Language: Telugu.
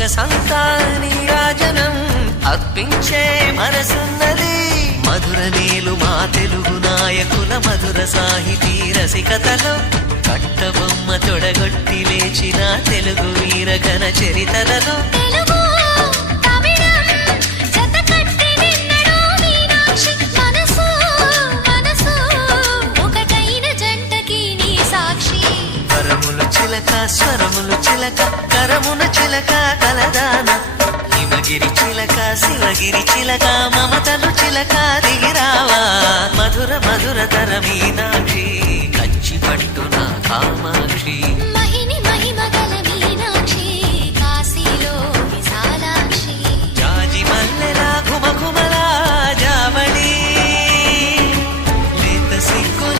సొగసంతా నీరాజనం అర్పించే మనసున్నది. మధుర నీలు మా తెలుగు నాయకుల మధుర సాహితీ రసికతలో కట్టబొమ్మ తొడగొట్టి లేచిన తెలుగు వీరగణ చరితలలో స్వరములు చిలక కరమున చిలక కలదాన హిమగిరి చిలక శివగిరి చిలక మమతలు చిలక దిగిరావా మధుర మధుర తర మీనాక్షి కంచి పట్టున కామాక్షి.